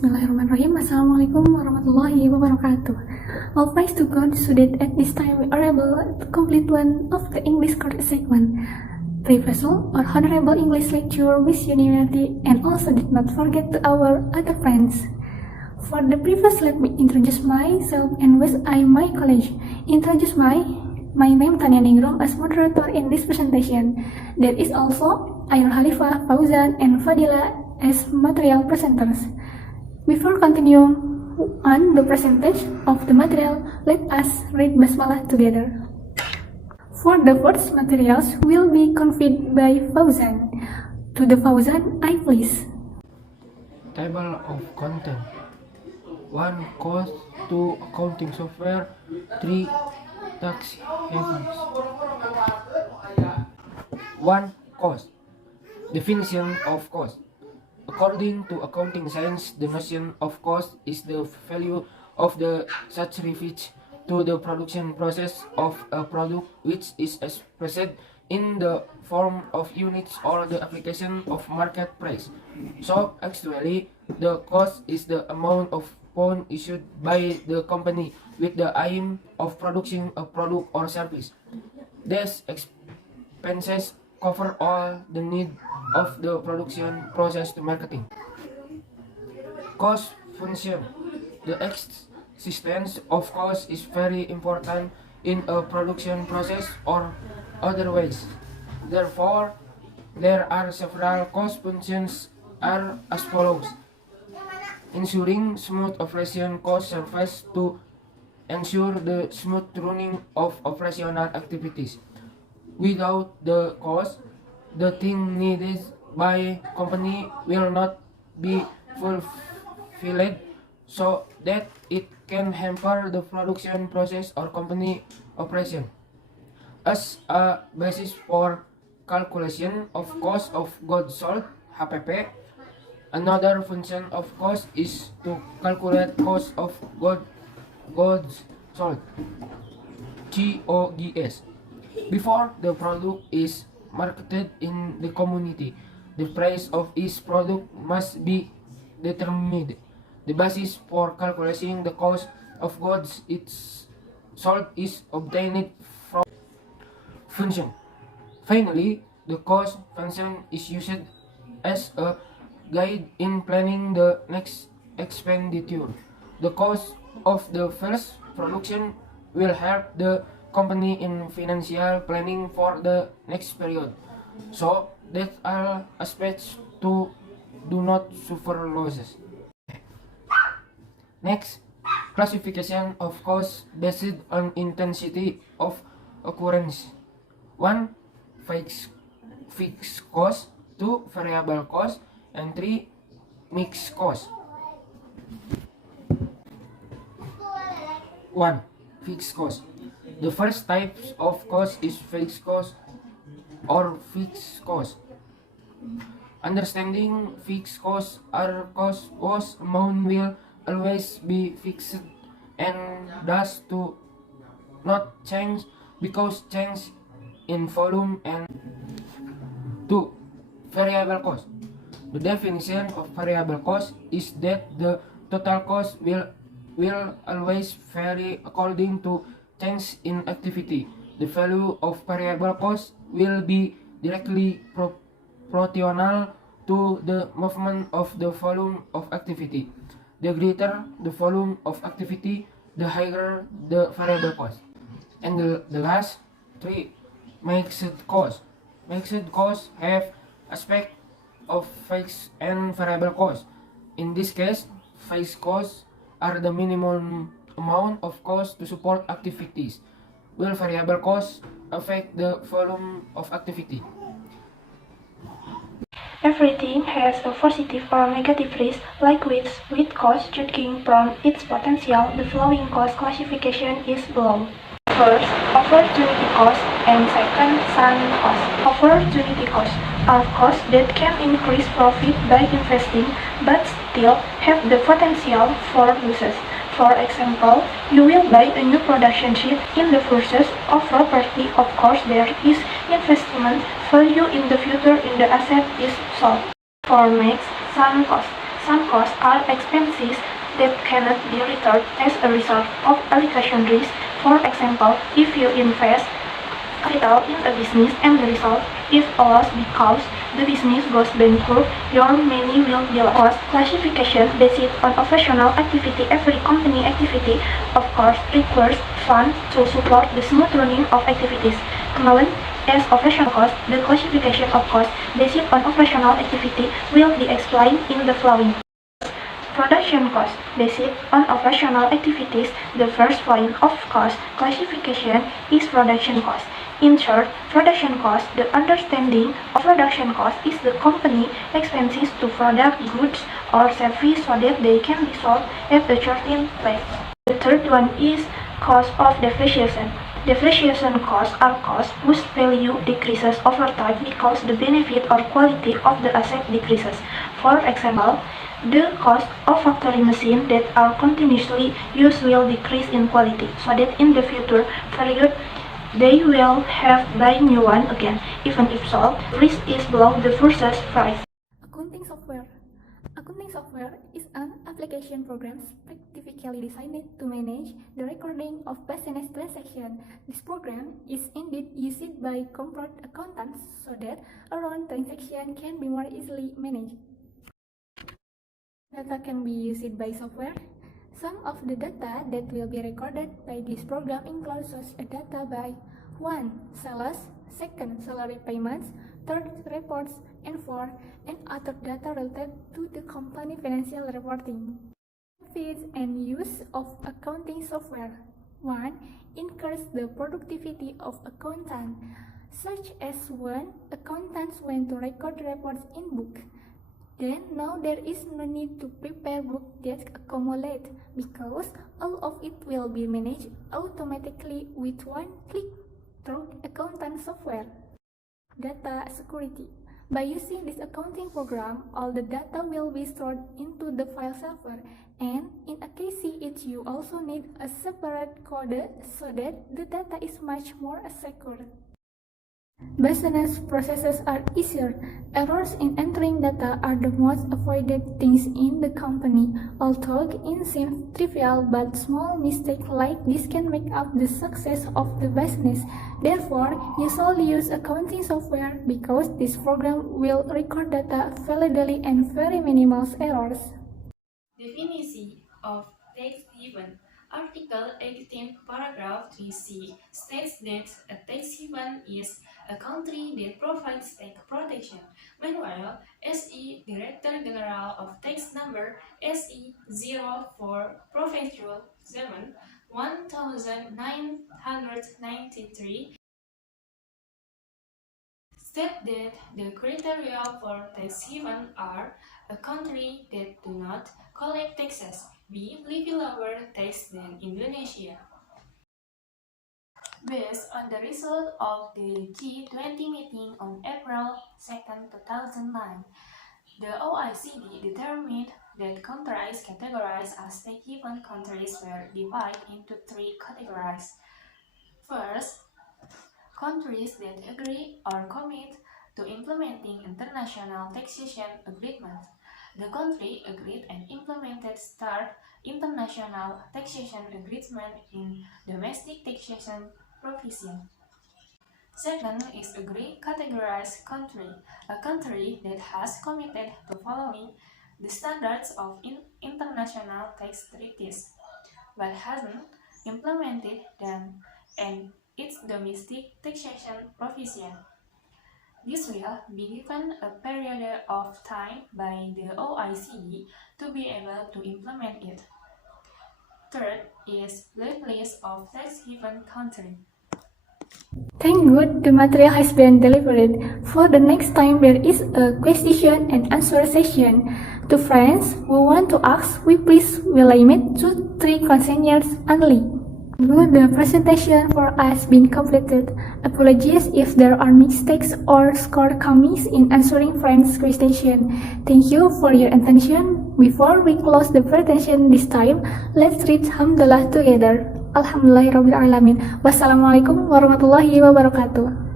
Bismillahirrahmanirrahim. Assalamualaikum warahmatullahi wabarakatuh. All praise to God so that at this time we are able to complete one of the English course segment. Professor or Honorable English lecturer with unanimity, and also did not forget to our other friends. For the previous, let me introduce myself and with my college. Introduce my name Tania Ningrum as moderator in this presentation. There is also Ainul Halifah, Fauzan, and Fadila as material presenters. Before continuing on the percentage of the material, let us read Basmalah together. For the first materials will be conveyed by Fauzan. To the Fauzan, I please. Table of content. 1. Cost. 2. Accounting software. 3. Tax havens. 1. Cost. Definition of cost. According to accounting science, the notion of cost is the value of the sacrifice to the production process of a product, which is expressed in the form of units or the application of market price. So actually, the cost is the amount of pound issued by the company with the aim of producing a product or service. These expenses cover all the need of the production process to marketing. Cost function. The existence of cost is very important in a production process or otherwise. Therefore, there are several cost functions are as follows. Ensuring smooth operation cost serves to ensure the smooth running of operational activities. Without the cost, the thing needed by company will not be fulfilled, so that it can hamper the production process or company operation. As a basis for calculation of cost of goods sold (HPP), another function of cost is to calculate cost of goods sold (COGS). Before the product is marketed in the community, the price of each product must be determined. The basis for calculating the cost of goods it's sold is obtained from function. Finally, the cost function is used as a guide in planning the next expenditure. The cost of the first production will help the company in financial planning for the next period, so that all aspects to do not suffer losses. Next, classification of cost based on intensity of occurrence. 1. Fixed cost. 2. Variable cost. And 3. Mixed cost. 1. Fixed cost. The first type of cost is fixed cost or fixed cost. Understanding fixed costs are costs whose amount will always be fixed and thus to not change because change in volume. And 2. Variable cost. The definition of variable cost is that the total cost will always vary according to change in activity. The value of variable cost will be directly proportional to the movement of the volume of activity. The greater the volume of activity, the higher the variable cost. And the last 3, mixed cost. Mixed costs have aspect of fixed and variable cost. In this case, fixed costs are the minimum amount of cost to support activities, while variable costs affect the volume of activity. Everything has a positive or negative risk, like with cost. Judging from its potential, the following cost classification is below. First, opportunity cost, and second, sunk cost. Opportunity cost are costs that can increase profit by investing, but still have the potential for losses. For example, you will buy a new production sheet in the purchase of property. Of course, there is investment value in the future in the asset is sold. For next, sunk cost. Some costs are expenses that cannot be returned as a result of allocation risk. For example, if you invest capital in a business and the result is a loss because the business goes bankrupt, your money will be lost. Cost classification based on operational activity. Every company activity, of course, requires funds to support the smooth running of activities. Known as operational cost, the classification of costs based on operational activity will be explained in the following. Production cost based on operational activities. The first point of cost classification is production cost. In short, production cost, the understanding of production cost is the company expenses to produce goods or services so that they can be sold at a certain place. The third one is cost of depreciation. Depreciation costs are costs whose value decreases over time because the benefit or quality of the asset decreases. For example, the cost of factory machines that are continuously used will decrease in quality, so that in the future period they will have buy new one again, even if sold, risk is below the purchase price. Accounting software. Accounting software is an application program specifically designed to manage the recording of business transactions. This program is indeed used by corporate accountants so that around transaction can be more easily managed. Data can be used by software. Some of the data that will be recorded by this program includes such a data by 1. Sales, 2. Salary payments, 3. Reports, and 4. And other data related to the company financial reporting. Benefits and use of accounting software. 1. Increase the productivity of accountants, such as when accountants want to record reports in book. Then now there is no need to prepare book that accumulate because all of it will be managed automatically with one click through accounting software. Data security. By using this accounting program, all the data will be stored into the file server, and in a case you also need a separate code so that the data is much more secure. Business processes are easier. Errors in entering data are the most avoided things in the company. Although it seems trivial, but small mistakes like this can make up the success of the business. Therefore, you should use accounting software because this program will record data validly and very minimal errors. Definition of tax haven. Article 18, paragraph 3c states that a tax haven is a country that provides tax protection. Meanwhile, SE Director General of Tax Number SE 04 Provincial 7 1993 state that the criteria for tax haven are a country that do not collect taxes, b. Levy lower tax than Indonesia. Based on the result of the G20 meeting on April 2, 2009, the OECD determined that countries categorized as tax haven countries were divided into three categories. First, countries that agree or commit to implementing international taxation agreements. The country agreed and implemented START international taxation agreement in domestic taxation provision. Second is agree categorized country, a country that has committed to following the standards of international tax treaties, but hasn't implemented them in its domestic taxation provision. This will be given a period of time by the OECD to be able to implement it. Third is blacklist of tax haven country. Thank God the material has been delivered. For the next time there is a question and answer session. To friends who want to ask, we please will limit to 3 questions only. The presentation for us been completed. Apologies if there are mistakes or shortcomings in answering friends' question. Thank you for your attention. Before we close the presentation this time, let's read Hamdalah together. Alhamdulillahirabbil alamin. Wassalamualaikum warahmatullahi wabarakatuh.